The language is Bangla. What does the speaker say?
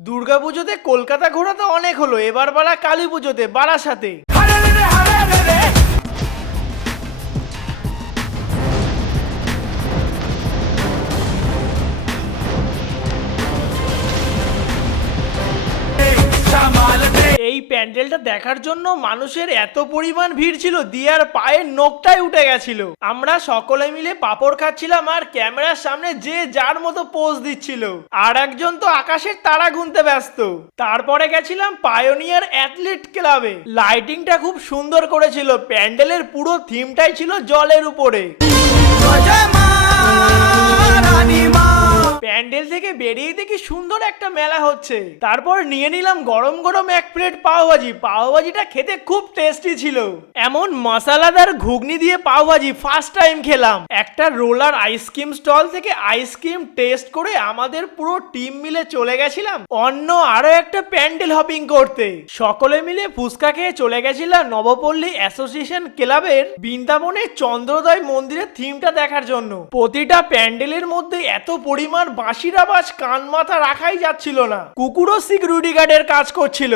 দুর্গাপুজোতে কলকাতা ঘোরা তো অনেক হলো, এবার বাড়া কালী পুজোতে বারাসাতে। এই প্যান্ডেলটা দেখার জন্য মানুষের এত পরিমাণ ভিড় ছিল, দিয়ার পায়ের নখটাই উঠে গেছিল। আমরা সকলে মিলে পাপড় খাচ্ছিলাম আর ক্যামেরার সামনে যে যার মতো পোজ দিচ্ছিল, আর একজন তো আকাশের তারা গুনতে ব্যস্ত। তারপরে গেছিলাম পায়োনিয়ার অ্যাথলেট ক্লাবে। লাইটিংটা খুব সুন্দর করেছিল, প্যান্ডেলের পুরো থিমটাই ছিল জলের উপরে। প্যান্ডেল থেকে বেরিয়ে দেখি সুন্দর একটা মেলা হচ্ছে। তারপর নিয়ে নিলাম গরম গরম এক প্লেট পাওভাজি। পাওভাজিটা খেতে খুব টেস্টি ছিল, এমন মশলাদার ঘুগনি দিয়ে পাওভাজি ফার্স্ট টাইম খেলাম। একটা রোলার আইসক্রিম স্টল থেকে আইসক্রিম টেস্ট করে আমাদের পুরো টিম মিলে চলে গেছিলাম অন্য আরো একটা প্যান্ডেল হপিং করতে। সকলে মিলে ফুচকা খেয়ে চলে গেছিলাম নবপল্লী অ্যাসোসিয়েশন ক্লাবের বৃন্দাবনের চন্দ্রোদয় মন্দিরের থিমটা দেখার জন্য। প্রতিটা প্যান্ডেলের মধ্যে এত পরিমাণ বাঁশির আওয়াজ কান মাথা রাখাই যাচ্ছিল না। কুকুরও সিকিউরিটি গার্ডের কাজ করছিল।